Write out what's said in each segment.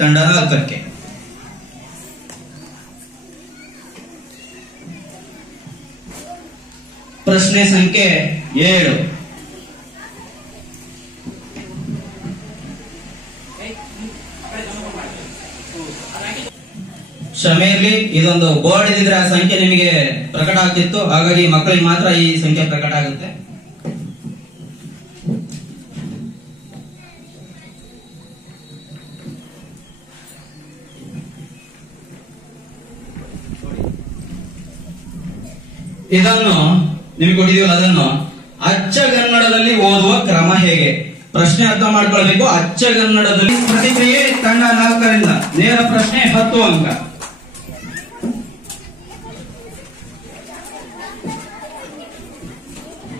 ತಂಡ 4ಕ್ಕೆ. ಪ್ರಶ್ನೆ ಸಂಖ್ಯೆ 7. ಕ್ಷಮೆ ಇರಲಿ, ಇದೊಂದು ಬೋರ್ಡ್ ಇದ್ರೆ ಆ ಸಂಖ್ಯೆ ನಿಮಗೆ ಪ್ರಕಟ ಆಗ್ತಿತ್ತು, ಹಾಗಾಗಿ ಮಕ್ಕಳಿಗೆ ಮಾತ್ರ ಈ ಸಂಖ್ಯೆ ಪ್ರಕಟ ಆಗುತ್ತೆ. ಇದನ್ನು ನಿಮಗೆ ಕೊಟ್ಟಿದೀವಲ್ಲ, ಅದನ್ನು ಅಚ್ಚಗನ್ನಡದಲ್ಲಿ ಓದುವ ಕ್ರಮ ಹೇಗೆ? ಪ್ರಶ್ನೆ ಅರ್ಥ ಮಾಡ್ಕೊಳ್ಬೇಕು. ಅಚ್ಚಗನ್ನಡದಲ್ಲಿ ಪ್ರತಿಕ್ರಿಯೆ ತಂಡ 4ರಿಂದ. ನೇರ ಪ್ರಶ್ನೆ 10 ಅಂಕ.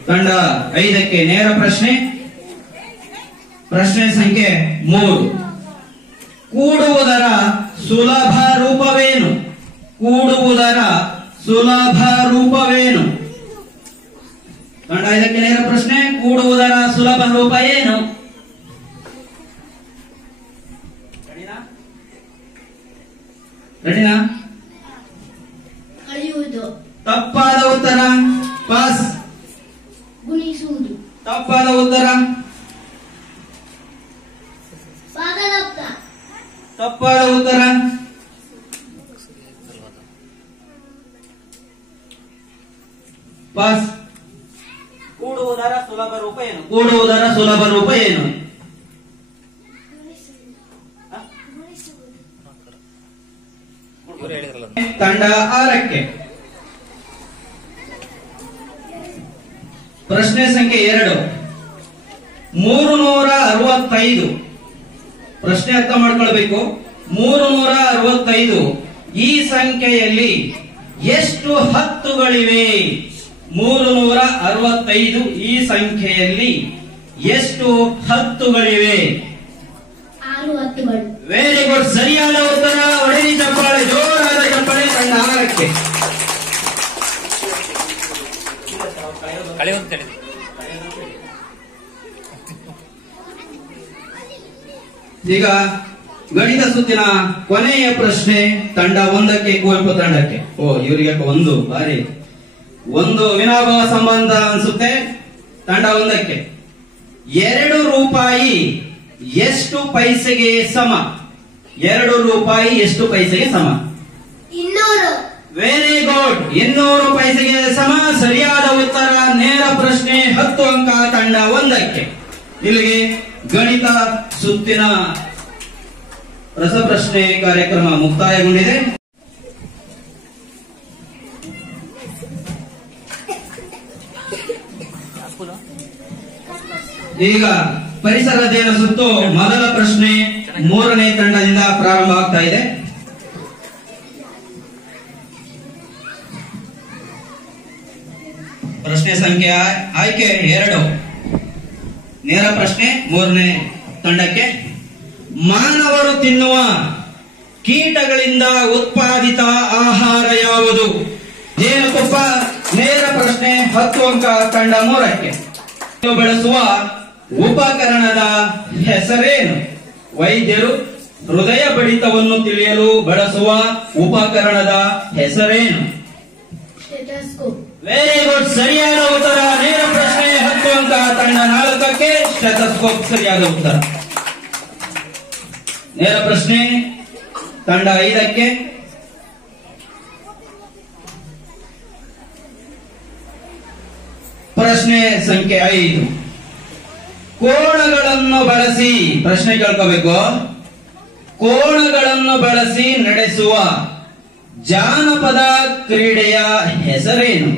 ತಂಡ 5ಕ್ಕೆ ನೇರ ಪ್ರಶ್ನೆ. ಪ್ರಶ್ನೆ ಸಂಖ್ಯೆ 3. ಕೂಡುವುದರ ಸುಲಭ ರೂಪವೇನು? ಕೂಡುವುದರ ಸುಲಭ ರೂಪವೇನು? ತಂಡ 5ಕ್ಕೆ ನೇರ ಪ್ರಶ್ನೆ. ಕೂಡುವುದರ ಸುಲಭ ರೂಪ ಏನು? ರೆಡಿನಾ? ಕಳೆಯುವುದು. ತಪ್ಪಾದ ಉತ್ತರ. ಪಾಸ್. ಗುಣಿಸುವುದು. ತಪ್ಪಾದ ಉತ್ತರ. ಭಾಗಲಬ್ಧ. ತಪ್ಪಾದ ಉತ್ತರ. ಪಾಸ್. ಕೂಡುವುದರ ಸುಲಭ ರೂಪ ಏನು? ಕೂಡುವುದರ ಸುಲಭ ರೂಪ ಏನು? ತಂಡ 6ಕ್ಕೆ. ಪ್ರಶ್ನೆ ಸಂಖ್ಯೆ 2. 365. ಪ್ರಶ್ನೆ ಅರ್ಥ ಮಾಡ್ಕೊಳ್ಬೇಕು. 365 ಈ ಸಂಖ್ಯೆಯಲ್ಲಿ ಎಷ್ಟು ಹತ್ತುಗಳಿವೆ? 365 ಈ ಸಂಖ್ಯೆಯಲ್ಲಿ ಎಷ್ಟು ಹತ್ತುಗಳಿವೆ? 6 ಹತ್ತುಗಳು. ವೆರಿ ಗುಡ್, ಸರಿಯಾದ ಉತ್ತರ. ಹೊಡೆದಿ ಚಪ್ಪಾಳೆ, ಜೋರಾದ ಚಪ್ಪಾಳೆ ತಂಡ 6ಕ್ಕೆ. ಈಗ ಗಣಿತ ಸುತ್ತಿನ ಕೊನೆಯ ಪ್ರಶ್ನೆ ತಂಡ 1ಕ್ಕೆ, ಕುವೆಂಪು ತಂಡಕ್ಕೆ. ಇವರಿಗೆ ಒಂದು ಬಾರಿ ಒಂದು ವಿನಾಭಾವ ಸಂಬಂಧ ಅನ್ಸುತ್ತೆ. ತಂಡ 1ಕ್ಕೆ 2 ರೂಪಾಯಿ ಎಷ್ಟು ಪೈಸೆಗೆ ಸಮ? 2 ರೂಪಾಯಿ ಎಷ್ಟು ಪೈಸೆಗೆ ಸಮ? 200. ವೆರಿ ಗುಡ್, 200 ಪೈಸೆಗೆ ಸಮ. ಸರಿಯಾದ ಉತ್ತರ. ನೇರ ಪ್ರಶ್ನೆ 10 ಅಂಕ ತಂಡ 1ಕ್ಕೆ. ಇಲ್ಲಿಗೆ ಗಣಿತ ಸುತ್ತಿನ ರಸಪ್ರಶ್ನೆ ಕಾರ್ಯಕ್ರಮ ಮುಕ್ತಾಯಗೊಂಡಿದೆ. ಈಗ ಪರಿಸರ ಅಧ್ಯಯನ ಸುತ್ತು ಮೊದಲ ಪ್ರಶ್ನೆ 3ನೇ ತಂಡದಿಂದ ಪ್ರಾರಂಭ ಆಗ್ತಾ ಇದೆ. ಪ್ರಶ್ನೆ ಸಂಖ್ಯೆ ಆಯ್ಕೆ 2. ನೇರ ಪ್ರಶ್ನೆ 3ನೇ ತಂಡಕ್ಕೆ. ಮಾನವರು ತಿನ್ನುವ ಕೀಟಗಳಿಂದ ಉತ್ಪಾದಿತ ಆಹಾರ ಯಾವುದು? ಜೇನುತುಪ್ಪ. ನೇರ ಪ್ರಶ್ನೆ 10 ಅಂಕ ತಂಡ 3ಕ್ಕೆ. ಬಳಸುವ ಉಪಕರಣದ ಹೆಸರೇನು? ವೈದ್ಯರು ಹೃದಯ ಬಡಿತವನ್ನು ತಿಳಿಯಲು ಬಳಸುವ ಉಪಕರಣದ ಹೆಸರೇನು? ಸ್ಟೆಥೋಸ್ಕೋಪ್. ವೆರಿ ಗುಡ್, ಸರಿಯಾದ ಉತ್ತರ. ನೇರ ಪ್ರಶ್ನೆ 10 ಅಂಕ ತಂಡ 4ಕ್ಕೆ. ಸ್ಟೆಥೋಸ್ಕೋಪ್ ಸರಿಯಾದ ಉತ್ತರ. ನೇರ ಪ್ರಶ್ನೆ ತಂಡ 5ಕ್ಕೆ. ಪ್ರಶ್ನೆ ಸಂಖ್ಯೆ 5. ಕೋಣಗಳನ್ನು ಬಳಸಿ, ಪ್ರಶ್ನೆ ಕೇಳ್ಕೋಬೇಕು, ಕೋಣಗಳನ್ನು ಬಳಸಿ ನಡೆಸುವ ಜಾನಪದ ಕ್ರೀಡೆಯ ಹೆಸರೇನು?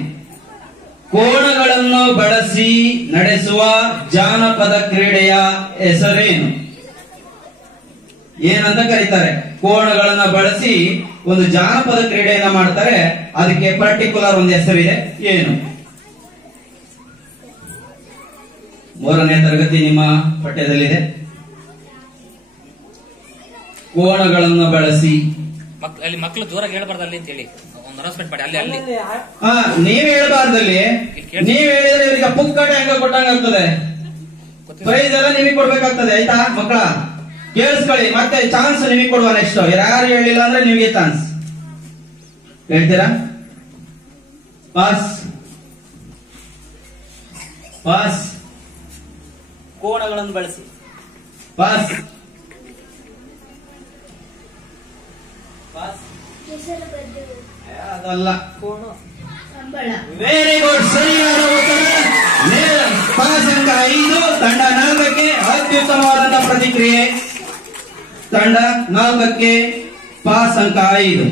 ಕೋಣಗಳನ್ನು ಬಳಸಿ ನಡೆಸುವ ಜಾನಪದ ಕ್ರೀಡೆಯ ಹೆಸರೇನು? ಏನಂತ ಕರೀತಾರೆ? ಕೋಣಗಳನ್ನ ಬಳಸಿ ಒಂದು ಜಾನಪದ ಕ್ರೀಡೆಯನ್ನ ಮಾಡ್ತಾರೆ, ಅದಕ್ಕೆ ಪರ್ಟಿಕ್ಯುಲರ್ ಒಂದು ಹೆಸರಿದೆ. ಏನು? 3ನೇ ತರಗತಿ ನಿಮ್ಮ ಪಠ್ಯದಲ್ಲಿದೆ. ಕೋಣಗಳನ್ನು ಬಳಸಿ. ಅಲ್ಲಿ ಮಕ್ಕಳು ಜೋರಾಗಿ ಹೇಳ್ಬಾರ್ದಲ್ಲಿ ಅಂತ ಹೇಳಿ ಒಂದು ಅನೌನ್ಸ್ಮೆಂಟ್ ಮಾಡಿ. ಅಲ್ಲಿ ನೀವ್ ಹೇಳ್ಬಾರ್ದಲ್ಲಿ, ನೀವ್ ಹೇಳಿದ್ರೆ ಇವರಿಗೆ ಪುಕ್ಕಟೆ ಹಂಗ ಕೊಟ್ಟಂಗ ಆಗ್ತದೆ. ಪ್ರೈಸ್ ಎಲ್ಲ ನಿಮಗೆ ಕೊಡ್ಬೇಕಾಗ್ತದೆ. ಆಯ್ತಾ ಮಕ್ಕಳ? ಕೇಳಿಸ್ಕೊಳ್ಳಿ, ಮತ್ತೆ ಚಾನ್ಸ್ ನಿಮಗೆ ಕೊಡುವ. ನೆಕ್ಸ್ಟ್ ಯಾರು ಹೇಳಿಲ್ಲ ಅಂದ್ರೆ ನಿಮಗೆ ಚಾನ್ಸ್. ಹೇಳ್ತೀರಾ? Pass pass. ಕೋಣಗಳನ್ನು ಬಳಸಿ. Pass pass. ಹೆಸರು ಬದ್ದು ಅದಲ್ಲ. ಕೋಣ. ಸಂಬಳ. ವೆರಿ ಗುಡ್, ಸರಿಯಾದ ಉತ್ತರ. ಪಾಸ್ ಅಂಕ 5. ತಂಡ 4ಕ್ಕೆ ಅತ್ಯುತ್ತಮವಾದಂತಹ ಪ್ರತಿಕ್ರಿಯೆ. ತಂಡ 4ಕ್ಕೆ ಪಾಸ್ ಅಂಕ 5.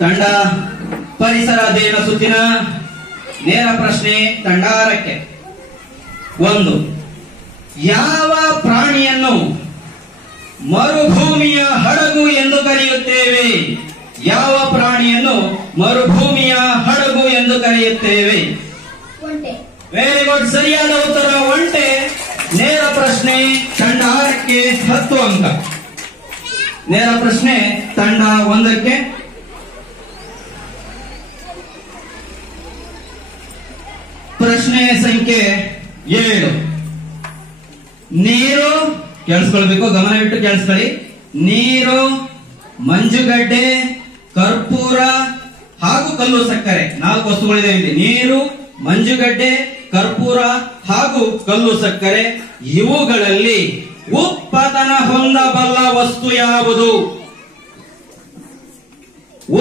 ತಂಡ ಪರಿಸರ ಅಧ್ಯಯನ ಸುತ್ತಿನ ನೇರ ಪ್ರಶ್ನೆ ತಂಡ 6ಕ್ಕೆ. 1. ಯಾವ ಪ್ರಾಣಿಯನ್ನು ಮರುಭೂಮಿಯ ಹಡಗು ಎಂದು ಕರೆಯುತ್ತೇವೆ? ಯಾವ ಪ್ರಾಣಿಯನ್ನು ಮರುಭೂಮಿಯ ಹಡಗು ಎಂದು ಕರೆಯುತ್ತೇವೆ? ಒಂಟೆ. ವೆರಿ ಗುಡ್, ಸರಿಯಾದ ಉತ್ತರ ಒಂಟೆ. ನೇರ ಪ್ರಶ್ನೆ ತಂಡ 6ಕ್ಕೆ 10 ಅಂಕ. ನೇರ ಪ್ರಶ್ನೆ ತಂಡ 1ಕ್ಕೆ. ಪ್ರಶ್ನೆ ಸಂಖ್ಯೆ 7. ನೀರು, ಕೇಳಿಸ್ಕೊಳ್ಬೇಕು, ಗಮನವಿಟ್ಟು ಕೇಳಿಸ್ಕೊಳ್ಳಿ. ನೀರು, ಮಂಜುಗಡ್ಡೆ, ಕರ್ಪೂರ ಹಾಗೂ ಕಲ್ಲು ಸಕ್ಕರೆ 4 ವಸ್ತುಗಳಿದೆ ಇಲ್ಲಿ. ನೀರು, ಮಂಜುಗಡ್ಡೆ, ಕರ್ಪೂರ ಹಾಗೂ ಕಲ್ಲು ಸಕ್ಕರೆ. ಇವುಗಳಲ್ಲಿ ಉತ್ಪಾದನ ಹೊಂದಬಲ್ಲ ವಸ್ತು ಯಾವುದು?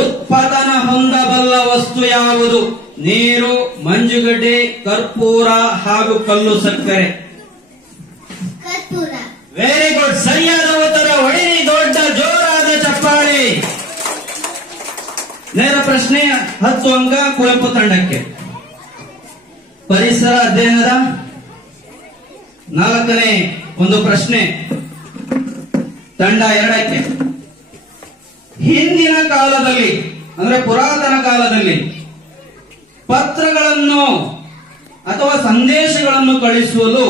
ಉತ್ಪಾದನ ಹೊಂದಬಲ್ಲ ವಸ್ತು ಯಾವುದು? ನೀರು, ಮಂಜುಗಡ್ಡೆ, ಕರ್ಪೂರ ಹಾಗೂ ಕಲ್ಲು ಸಕ್ಕರೆ. ಕರ್ಪೂರ. ವೆರಿ ಗುಡ್, ಸರಿಯಾದ ಉತ್ತರ. ಹೊಡಿರಿ ದೊಡ್ಡ ಜೋರಾದ ಚಪ್ಪಾಳೆ. ನೇರ ಪ್ರಶ್ನೆ 10 ಅಂಕ ಕುವೆಂಪು ತಂಡಕ್ಕೆ. ಪರಿಸರ ಅಧ್ಯಯನದ 4ನೇ ಒಂದು ಪ್ರಶ್ನೆ ತಂಡ 2ಕ್ಕೆ. ಹಿಂದಿನ ಕಾಲದಲ್ಲಿ ಅಂದ್ರೆ ಪುರಾತನ ಕಾಲದಲ್ಲಿ ಪತ್ರಗಳನ್ನು ಅಥವಾ ಸಂದೇಶಗಳನ್ನು ಕಳಿಸಲು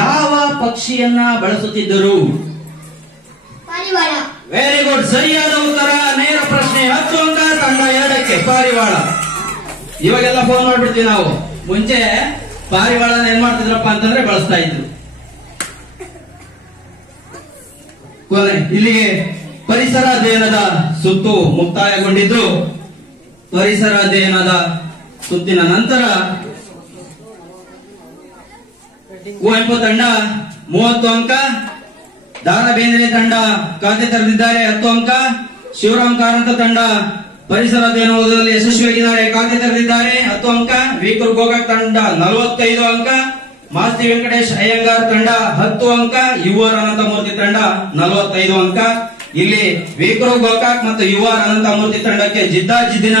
ಯಾವ ಪಕ್ಷಿಯನ್ನ ಬಳಸುತ್ತಿದ್ದರು? ಪಾರಿವಾಳ. ವೆರಿ ಗುಡ್, ಸರಿಯಾದ ಉತ್ತರ. ನೇರ ಪ್ರಶ್ನೆ 10 ಅಂಕ ತಂಡ 2ಕ್ಕೆ. ಪಾರಿವಾಳ. ಇವಾಗೆಲ್ಲ ಫೋನ್ ಮಾಡ್ಬಿಡ್ತೀವಿ ನಾವು. ಮುಂಚೆ ಪಾರಿವಾಳನ ಏನ್ ಮಾಡ್ತಿದ್ರಪ್ಪ ಅಂತಂದ್ರೆ ಬಳಸ್ತಾ ಇದ್ರು. ಇಲ್ಲಿಗೆ ಪರಿಸರ ಅಧ್ಯಯನದ ಸುತ್ತು ಮುಕ್ತಾಯಗೊಂಡಿದ್ದು. ಪರಿಸರ ಅಧ್ಯಯನದ ಸುತ್ತಿನ ನಂತರ ಕುವೆಂಪು ತಂಡ 30 ಅಂಕ, ದಾರಾ ಬೇಂದ್ರೆ ತಂಡ ಖಾತೆ ತೆರೆದಿದ್ದಾರೆ 10 ಅಂಕ, ಶಿವರಾಮ್ ಕಾರಂತ ತಂಡ ಪರಿಸರ ಅಧ್ಯಯನ ಓದುವಲ್ಲಿ ಯಶಸ್ವಿಯಾಗಿದ್ದಾರೆ, ಖಾತೆ ತೆರೆದಿದ್ದಾರೆ 10 ಅಂಕ, ವೀಕೂರ್ ಗೋಕಾಕ್ ತಂಡ 45 ಅಂಕ, ಮಾಸ್ತಿ ವೆಂಕಟೇಶ್ ಅಯ್ಯಂಗಾರ್ ತಂಡ 10 ಅಂಕ, ಯುವರ್ ಅನಂತಮೂರ್ತಿ ತಂಡ 45 ಅಂಕ. ಇಲ್ಲಿ ವೀಕೂರ್ ಗೋಕಾಕ್ ಮತ್ತು ಯುವರ್ ಅನಂತಮೂರ್ತಿ ತಂಡಕ್ಕೆ ಜಿದ್ದಾಜಿದ್ದಿನ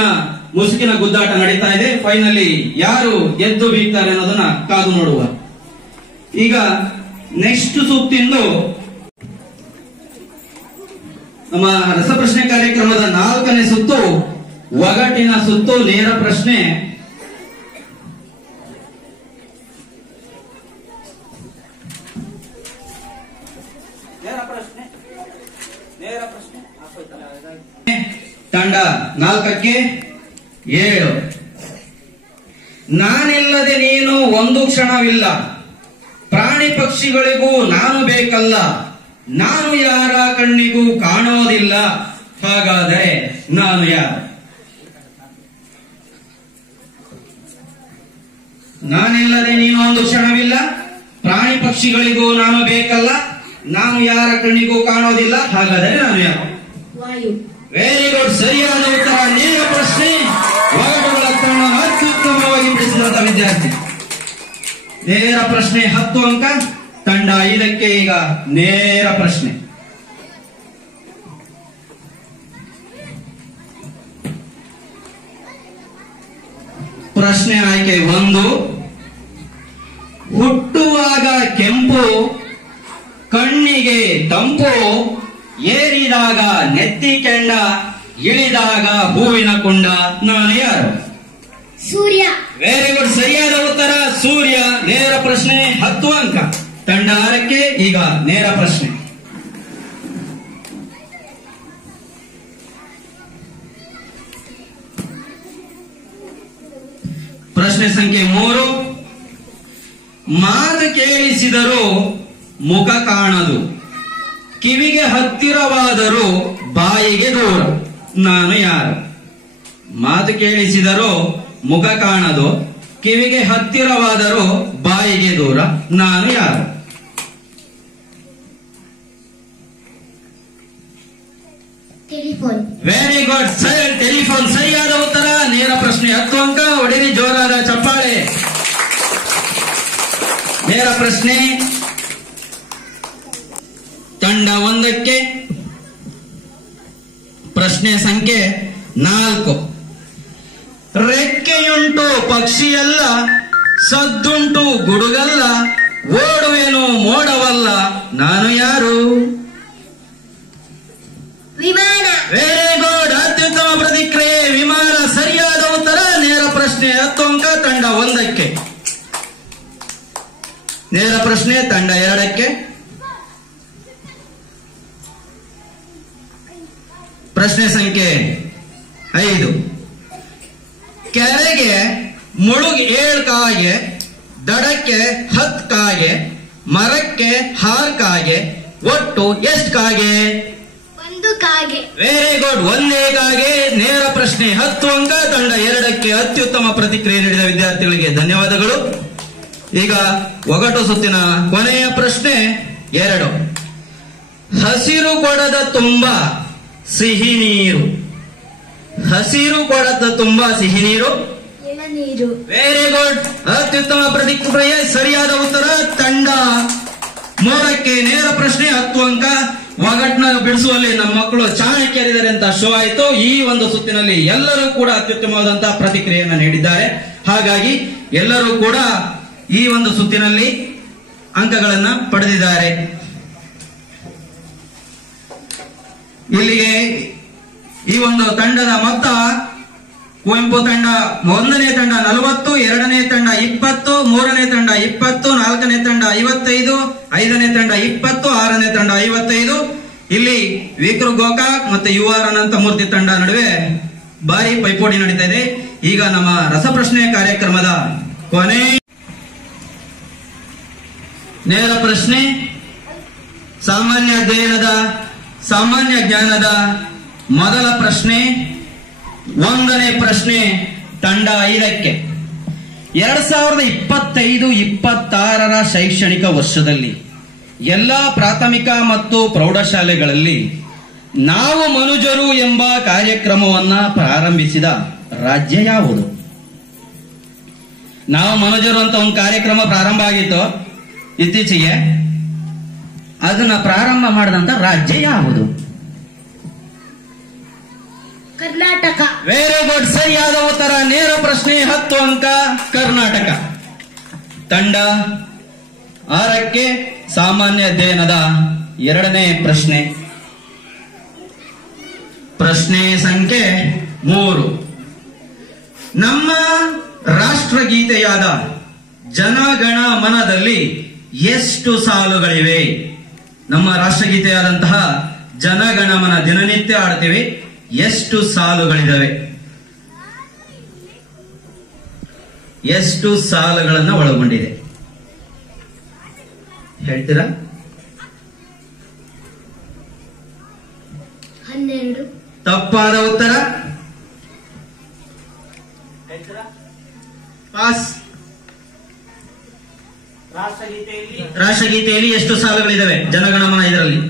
ಮುಸುಕಿನ ಗುದ್ದಾಟ ನಡೀತಾ ಇದೆ. ಫೈನಲಿ ಯಾರು ಗೆದ್ದು ಬೀಗ್ತಾರೆ ಅನ್ನೋದನ್ನ ಕಾದು ನೋಡುವ. ಈಗ ನೆಕ್ಸ್ಟ್ ಸುತ್ತಿಂದು ನಮ್ಮ ರಸಪ್ರಶ್ನೆ ಕಾರ್ಯಕ್ರಮದ 4ನೇ ಸುತ್ತು ಒಗಟಿನ ಸುತ್ತು. ನೇರ ಪ್ರಶ್ನೆ ತಂಡ 4ಕ್ಕೆ 7. ನಾನಿಲ್ಲದೆ ನೀನು ಒಂದು ಕ್ಷಣವಿಲ್ಲ, ಪ್ರಾಣಿ ಪಕ್ಷಿಗಳಿಗೂ ನಾನು ಬೇಕಲ್ಲ, ನಾನು ಯಾರ ಕಣ್ಣಿಗೂ ಕಾಣೋದಿಲ್ಲ, ಹಾಗಾದರೆ ನಾನು ಯಾರು? ನಾನಿಲ್ಲದೆ ನೀನು ಒಂದು ಕ್ಷಣವಿಲ್ಲ, ಪ್ರಾಣಿ ಪಕ್ಷಿಗಳಿಗೂ ನಾನು ಬೇಕಲ್ಲ, ನಾನು ಯಾರ ಕಣ್ಣಿಗೂ ಕಾಣೋದಿಲ್ಲ, ಹಾಗಾದರೆ ನಾನು ಯಾರು? ವಾಯು. ವೆರಿ ಗುಡ್, ಸರಿಯಾದ ಉತ್ತರ. ನೇರ ಪ್ರಶ್ನೆ ಒಗಟುಗಳ ತಂಡ ಅತ್ಯುತ್ತಮವಾಗಿ ಬಿಡಿಸಿದಂತ ವಿದ್ಯಾರ್ಥಿ. ನೇರ ಪ್ರಶ್ನೆ 10 ಅಂಕ ತಂಡ 5ಕ್ಕೆ. ಈಗ ನೇರ ಪ್ರಶ್ನೆ. ಪ್ರಶ್ನೆ ಆಯ್ಕೆ 1. ಹುಟ್ಟುವಾಗ ಕೆಂಪು, ಕಣ್ಣಿಗೆ ತಂಪು, ಏರಿದಾಗ ನೆತ್ತಿ ಕೆಂಡ, ಇಳಿದಾಗ ಹೂವಿನ ಕುಂಡ, ನಾನು ಯಾರು? ಸೂರ್ಯ. ವೆರಿ ಗುಡ್, ಸರಿಯಾದ ಉತ್ತರ ಸೂರ್ಯ. ನೇರ ಪ್ರಶ್ನೆ 10 ಅಂಕ ತಂಡ 6ಕ್ಕೆ. ಈಗ ನೇರ ಪ್ರಶ್ನೆ. ಪ್ರಶ್ನೆ ಸಂಖ್ಯೆ 3. ಮಾತು ಕೇಳಿಸಿದರೂ ಮುಖ ಕಾಣದು, ಕಿವಿಗೆ ಹತ್ತಿರವಾದರೂ ಬಾಯಿಗೆ ದೂರ. ನಾನು ಯಾರು? ಮಾತು ಕೇಳಿಸಿದರೂ ಮುಖ ಕಾಣದು, ಕಿವಿಗೆ ಹತ್ತಿರವಾದರೂ ಬಾಯಿಗೆ ದೂರ. ನಾನು ಯಾರು? Telephone. Very good sir, telephone ಸರಿಯಾದ ಉತ್ತರ. ನೇರ ಪ್ರಶ್ನೆ 10 ಅಂಕ. ಹೊಡಿರಿ ಜೋರಾದ ಚಪ್ಪಾಳೆ. ನೇರ ಪ್ರಶ್ನೆ ತಂಡ 1ಕ್ಕೆ ಪ್ರಶ್ನೆ ಸಂಖ್ಯೆ 4. ರೆಕ್ಕೆಯುಂಟು ಪಕ್ಷಿಯಲ್ಲ, ಸದ್ದುಂಟು ಗುಡುಗಲ್ಲ, ಓಡುವೆನು ಮೋಡವಲ್ಲ, ನಾನು ಯಾರು? ವಿಮಾನ. ವೆರಿ ಗುಡ್, ಅತ್ಯುತ್ತಮ ಪ್ರತಿಕ್ರಿಯೆ, ವಿಮಾನ ಸರಿಯಾದ ಉತ್ತರ. ನೇರ ಪ್ರಶ್ನೆ 10 ಅಂಕ ತಂಡ 1ಕ್ಕೆ. ನೇರ ಪ್ರಶ್ನೆ ತಂಡ 2ಕ್ಕೆ. ಪ್ರಶ್ನೆ ಸಂಖ್ಯೆ 5. ಕೆರೆಗೆ ಮುಳುಗಿ 7 ಕಾಗೆ, ದಡಕ್ಕೆ 10 ಕಾಗೆ, ಮರಕ್ಕೆ 6 ಕಾಗೆ, ಒಟ್ಟು ಎಷ್ಟು ಕಾಗೆ? 1 ಕಾಗೆ. ವೆರಿ ಗುಡ್, 1 ಕಾಗೆ. ನೇರ ಪ್ರಶ್ನೆ 10 ಅಂಕ ತಂಡ 2ಕ್ಕೆ. ಅತ್ಯುತ್ತಮ ಪ್ರತಿಕ್ರಿಯೆ ನೀಡಿದ ವಿದ್ಯಾರ್ಥಿಗಳಿಗೆ ಧನ್ಯವಾದಗಳು. ಈಗ ಒಗಟು ಸುತ್ತಿನ ಕೊನೆಯ ಪ್ರಶ್ನೆ 2. ಹಸಿರು ಕೊಡದ ತುಂಬ ಸಿಹಿ ನೀರು. ಹಸಿರು ಕೊಡದ ತುಂಬ ಸಿಹಿ ನೀರು. ಎಳನೀರು. ವೆರಿ ಗುಡ್, ಅತ್ಯುತ್ತಮ ಪ್ರತಿಕ್ರಿಯೆ, ಸರಿಯಾದ ಉತ್ತರ. ತಂಡ 3ಕ್ಕೆ ನೇರ ಪ್ರಶ್ನೆ 10 ಅಂಕ. ಒಗಟ್ನ ಬಿಡಿಸುವಲ್ಲಿ ನಮ್ಮ ಮಕ್ಕಳು ಚಾಣಕ್ಯರಿದ್ದಾರೆ ಅಂತ ಶೋ ಆಯಿತು. ಈ ಒಂದು ಸುತ್ತಿನಲ್ಲಿ ಎಲ್ಲರೂ ಕೂಡ ಅತ್ಯುತ್ತಮವಾದಂತಹ ಪ್ರತಿಕ್ರಿಯೆಯನ್ನು ನೀಡಿದ್ದಾರೆ. ಹಾಗಾಗಿ ಎಲ್ಲರೂ ಕೂಡ ಈ ಒಂದು ಸುತ್ತಿನಲ್ಲಿ ಅಂಕಗಳನ್ನ ಪಡೆದಿದ್ದಾರೆ. ಇಲ್ಲಿಗೆ ಈ ಒಂದು ತಂಡದ ಮೊತ್ತ ಕುವೆಂಪು ತಂಡ 1ನೇ ತಂಡ 40, 2ನೇ ತಂಡ 20, 3ನೇ ತಂಡ 20, 4ನೇ ತಂಡ 55, 5ನೇ ತಂಡ 20, 6ನೇ ತಂಡ 55. ಇಲ್ಲಿ ವಿಕ್ರು ಗೋಕಾಕ್ ಮತ್ತೆ UR ಅನಂತಮೂರ್ತಿ ತಂಡ ನಡುವೆ ಭಾರಿ ಪೈಪೋಟಿ ನಡೀತಾ ಇದೆ. ಈಗ ನಮ್ಮ ರಸಪ್ರಶ್ನೆ ಕಾರ್ಯಕ್ರಮದ ಕೊನೆ ನೇರ ಪ್ರಶ್ನೆ ಸಾಮಾನ್ಯ ಅಧ್ಯಯನದ ಸಾಮಾನ್ಯ ಜ್ಞಾನದ ಮೊದಲ ಪ್ರಶ್ನೆ 1ನೇ ಪ್ರಶ್ನೆ ತಂಡ 5ಕ್ಕೆ. 2025-26ರ ಶೈಕ್ಷಣಿಕ ವರ್ಷದಲ್ಲಿ ಎಲ್ಲಾ ಪ್ರಾಥಮಿಕ ಮತ್ತು ಪ್ರೌಢಶಾಲೆಗಳಲ್ಲಿ ನಾವು ಮನುಜರು ಎಂಬ ಕಾರ್ಯಕ್ರಮವನ್ನ ಪ್ರಾರಂಭಿಸಿದ ರಾಜ್ಯ ಯಾವುದು? ನಾವು ಮನುಜರು ಅಂತ ಒಂದು ಕಾರ್ಯಕ್ರಮ ಪ್ರಾರಂಭ ಆಗಿತ್ತು ಇತ್ತೀಚೆಗೆ. ಅದನ್ನ ಪ್ರಾರಂಭ ಮಾಡಿದಂತ ರಾಜ್ಯ ಯಾವುದು? ಕರ್ನಾಟಕ. ವೆರಿ ಗುಡ್, ಸರಿಯಾದ ಉತ್ತರ. ನೇರ ಪ್ರಶ್ನೆ 10 ಅಂಕ, ಕರ್ನಾಟಕ. ತಂಡ 6ಕ್ಕೆ ಸಾಮಾನ್ಯ ಅಧ್ಯಯನದ 2ನೇ ಪ್ರಶ್ನೆ. ಪ್ರಶ್ನೆ ಸಂಖ್ಯೆ 3. ನಮ್ಮ ರಾಷ್ಟ್ರಗೀತೆಯಾದ ಜನಗಣ ಮನದಲ್ಲಿ ಎಷ್ಟು ಸಾಲುಗಳಿವೆ? ನಮ್ಮ ರಾಷ್ಟ್ರಗೀತೆಯಾದಂತಹ ಜನಗಣಮನ ದಿನನಿತ್ಯ ಆಡ್ತೀವಿ. ಎಷ್ಟು ಸಾಲುಗಳಿದಾವೆ? ಎಷ್ಟು ಸಾಲುಗಳನ್ನ ಒಳಗೊಂಡಿದೆ ಹೇಳ್ತೀರಾ? 12. ತಪ್ಪಾದ ಉತ್ತರ. ಪಾಸ್. ರಾಷ್ಟ್ರಗೀತೆಯಲ್ಲಿ ಎಷ್ಟು ಸಾಲುಗಳಿದಾವೆ ಜನಗಣಮನ ಇದರಲ್ಲಿ?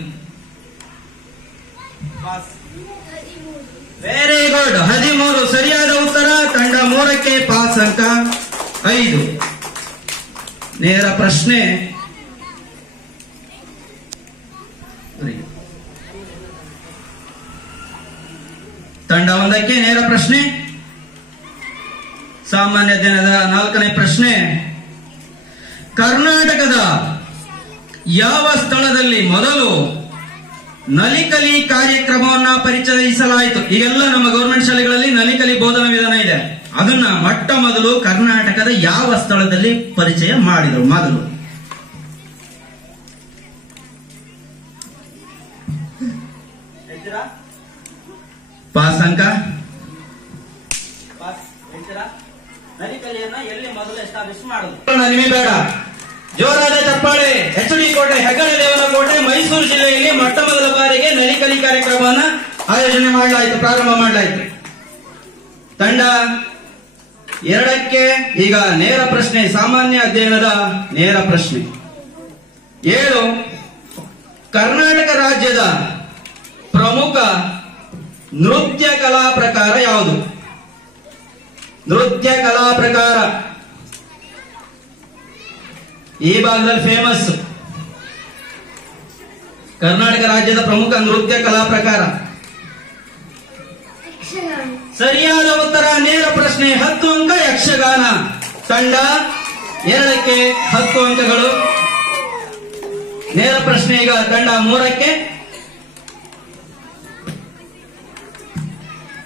ವೆರಿ ಗುಡ್, 13 ಸರಿಯಾದ ಉತ್ತರ. ತಂಡ 3ಕ್ಕೆ ಪಾಸ್ ಅಂಕ 5. ನೇರ ಪ್ರಶ್ನೆ ತಂಡ 1ಕ್ಕೆ ನೇರ ಪ್ರಶ್ನೆ ಸಾಮಾನ್ಯ ಅಧ್ಯಯನದ 4ನೇ ಪ್ರಶ್ನೆ. ಕರ್ನಾಟಕದ ಯಾವ ಸ್ಥಳದಲ್ಲಿ ಮೊದಲು ನಲಿಕಲಿ ಕಾರ್ಯಕ್ರಮವನ್ನ ಪರಿಚಯಿಸಲಾಯಿತು? ಈಗೆಲ್ಲ ನಮ್ಮ ಗೌರ್ಮೆಂಟ್ ಶಾಲೆಗಳಲ್ಲಿ ನಲಿಕಲಿ ಬೋಧನಾ ವಿಧಾನ ಇದೆ. ಅದನ್ನ ಮೊಟ್ಟ ಮೊದಲು ಕರ್ನಾಟಕದ ಯಾವ ಸ್ಥಳದಲ್ಲಿ ಪರಿಚಯ ಮಾಡಿದರು? ಮೊದಲು ಪಾಸ್ ಅಂಕ. ನಲಿಕಲಿಯನ್ನ ಎಲ್ಲಿ ಮೊದಲು ಎಸ್ಟಾಬ್ಲಿಷ್ ಮಾಡುದು? ನಿಮಗೆ ಬೇಡ. ಜೋರಾದ ಚಪ್ಪಾಳೆ. HD ಕೋಟೆ, ಹೆಗ್ಗಡೆ ದೇವನಕೋಟೆ, ಮೈಸೂರು ಜಿಲ್ಲೆಯಲ್ಲಿ ಮೊಟ್ಟ ಮೊದಲ ಬಾರಿಗೆ ನಲಿಕಲಿ ಕಾರ್ಯಕ್ರಮವನ್ನ ಆಯೋಜನೆ ಮಾಡಲಾಯಿತು, ಪ್ರಾರಂಭ ಮಾಡಲಾಯಿತು. ತಂಡ 2ಕ್ಕೆ ಈಗ ನೇರ ಪ್ರಶ್ನೆ, ಸಾಮಾನ್ಯ ಅಧ್ಯಯನದ ನೇರ ಪ್ರಶ್ನೆ. 7 ಕರ್ನಾಟಕ ರಾಜ್ಯದ ಪ್ರಮುಖ ನೃತ್ಯ ಕಲಾ ಪ್ರಕಾರ ಯಾವುದು? ನೃತ್ಯ ಕಲಾ ಪ್ರಕಾರ ಈ ಭಾಗದಲ್ಲಿ ಫೇಮಸ್. ಕರ್ನಾಟಕ ರಾಜ್ಯದ ಪ್ರಮುಖ ನೃತ್ಯ ಕಲಾ ಪ್ರಕಾರ. ಯಕ್ಷಗಾನ. ಸರಿಯಾದ ಉತ್ತರ. ನೇರ ಪ್ರಶ್ನೆ 10 ಅಂಕ ಯಕ್ಷಗಾನ. ತಂಡ 2ಕ್ಕೆ 10 ಅಂಕಗಳು. ನೇರ ಪ್ರಶ್ನೆ ಈಗ ತಂಡ 3ಕ್ಕೆ.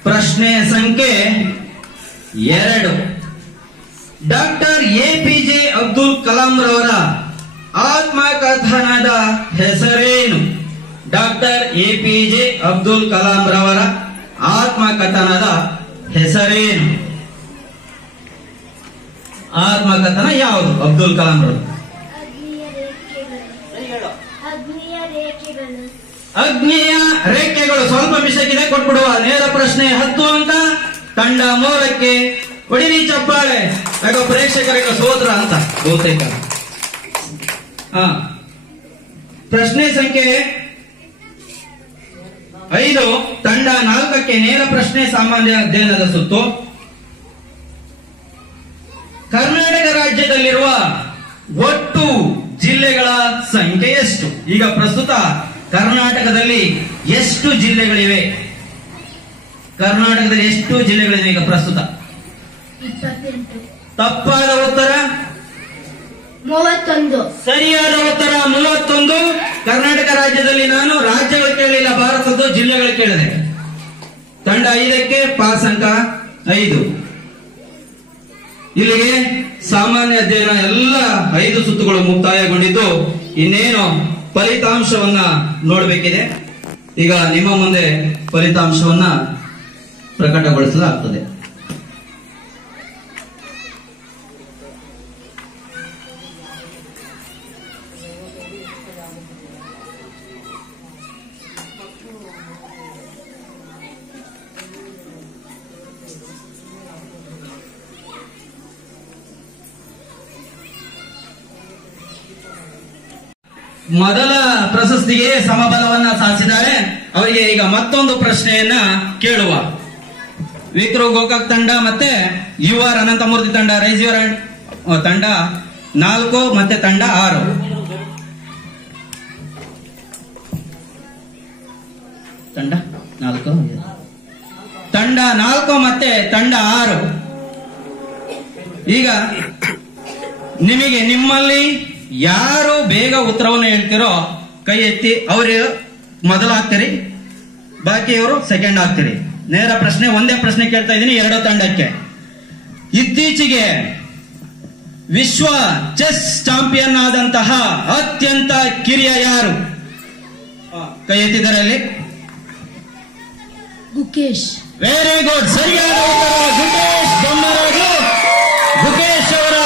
ಪ್ರಶ್ನೆ ಸಂಖ್ಯೆ 2. ಡಾಕ್ಟರ್ APJ ಅಬ್ದುಲ್ ಕಲಾಂ ರವರ ಆತ್ಮಕಥನದ ಹೆಸರೇನು? ಡಾಕ್ಟರ್ APJ ಅಬ್ದುಲ್ ಕಲಾಂ ರವರ ಆತ್ಮಕಥನದ ಹೆಸರೇನು? ಆತ್ಮಕಥನ ಯಾವುದು ಅಬ್ದುಲ್ ಕಲಾಂ ರವರು? ಅಗ್ನಿಯ ರೇಖೆಗಳು. ಅಗ್ನಿಯ ರೇಖೆಗಳು. ಅಗ್ನಿಯ ರೇಖೆಗಳು. ಸ್ವಲ್ಪ ಮಿಸ್ಟೇಕ್ ಇದೆ, ಕೊಟ್ಬಿಡುವ. ನೇರ ಪ್ರಶ್ನೆ 10 ಅಂಕ. ತಂಡ 3ಕ್ಕೆ. ಹೊಡಿರಿ ಚಪ್ಪಾಳೆ. ಯಾಕೋ ಪ್ರೇಕ್ಷಕರಿಗೆ ಸೋದ್ರ ಅಂತ ಬಹುತೇಕ. ಪ್ರಶ್ನೆ ಸಂಖ್ಯೆ 5. ತಂಡ 4ಕ್ಕೆ ನೇರ ಪ್ರಶ್ನೆ, ಸಾಮಾನ್ಯ ಅಧ್ಯಯನದ ಸುತ್ತು. ಕರ್ನಾಟಕ ರಾಜ್ಯದಲ್ಲಿರುವ ಒಟ್ಟು ಜಿಲ್ಲೆಗಳ ಸಂಖ್ಯೆ ಎಷ್ಟು? ಈಗ ಪ್ರಸ್ತುತ ಕರ್ನಾಟಕದಲ್ಲಿ ಎಷ್ಟು ಜಿಲ್ಲೆಗಳಿವೆ? ಕರ್ನಾಟಕದಲ್ಲಿ ಎಷ್ಟು ಜಿಲ್ಲೆಗಳಿವೆ ಈಗ ಪ್ರಸ್ತುತ? 28. ತಪ್ಪಾದ ಉತ್ತರ 31. ಸರಿಯಾದ ಉತ್ತರ 31. ಕರ್ನಾಟಕ ರಾಜ್ಯದಲ್ಲಿ ನಾನು ರಾಜ್ಯಗಳು ಕೇಳಿಲ್ಲ, ಭಾರತದ ಜಿಲ್ಲೆಗಳು ಕೇಳಿದೆ. ತಂಡ 5ಕ್ಕೆ ಪಾಸ್ ಅಂಕ 5. ಇಲ್ಲಿಗೆ ಸಾಮಾನ್ಯ ಅಧ್ಯಯನ ಎಲ್ಲ 5 ಸುತ್ತುಗಳು ಮುಕ್ತಾಯಗೊಂಡಿದ್ದು ಇನ್ನೇನು ಫಲಿತಾಂಶವನ್ನ ನೋಡಬೇಕಿದೆ. ಈಗ ನಿಮ್ಮ ಮುಂದೆ ಫಲಿತಾಂಶವನ್ನ ಪ್ರಕಟಗೊಳಿಸಲಾಗುತ್ತದೆ. ಮೊದಲ ಪ್ರಶಸ್ತಿಗೆ ಸಮಬಲವನ್ನ ಸಾಧಿಸಿದ್ದಾರೆ. ಅವರಿಗೆ ಈಗ ಮತ್ತೊಂದು ಪ್ರಶ್ನೆಯನ್ನ ಕೇಳುವ. ವಿಕ್ರು ಗೋಕಾಕ್ ತಂಡ ಮತ್ತೆ UR ಅನಂತಮೂರ್ತಿ ತಂಡ, ರೈಸ್ ಯುವರ್ ತಂಡ 4 ಮತ್ತೆ ತಂಡ 6. ತಂಡ 4 ತಂಡ 4 ಮತ್ತೆ ತಂಡ 6. ಈಗ ನಿಮಗೆ ನಿಮ್ಮಲ್ಲಿ ಯಾರು ಬೇಗ ಉತ್ತರವನ್ನು ಹೇಳ್ತಿರೋ ಕೈ ಎತ್ತಿ. ಅವರು ಮೊದಲು ಆಗ್ತೀರಿ, ಬಾಕಿಯವರು ಸೆಕೆಂಡ್ ಆಗ್ತೀರಿ. ನೇರ ಪ್ರಶ್ನೆ, ಒಂದೇ ಪ್ರಶ್ನೆ ಕೇಳ್ತಾ ಇದ್ದೀನಿ 2 ತಂಡಕ್ಕೆ. ಇತ್ತೀಚೆಗೆ ವಿಶ್ವ ಚೆಸ್ ಚಾಂಪಿಯನ್ ಆದಂತಹ ಅತ್ಯಂತ ಕಿರಿಯ ಯಾರು? ಕೈ ಎತ್ತಿದ್ದಾರೆ ಅಲ್ಲಿ. ಗುಕೇಶ್. Very good. ಸರಿಯಾದ ಉತ್ತರ ಗುಕೇಶ್ ಬೊಮ್ಮರಾಜು. ಗುಕೇಶ್ ಅವರ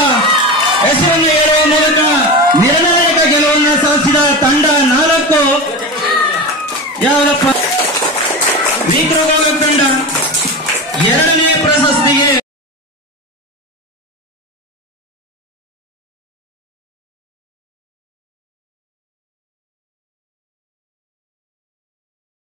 ಹೆಸರನ್ನು ಹೇಳುವ ಮೂಲಕ ನಿರ್ಣಾಯಕ ಗೆಲುವನ್ನು ಸಾಧಿಸಿದ ತಂಡ 4 ಯಾವದಪ್ಪ? ವಿಕ್ರೋಗಾಲ ತಂಡ 2ನೇ ಪ್ರಶಸ್ತಿಗೆ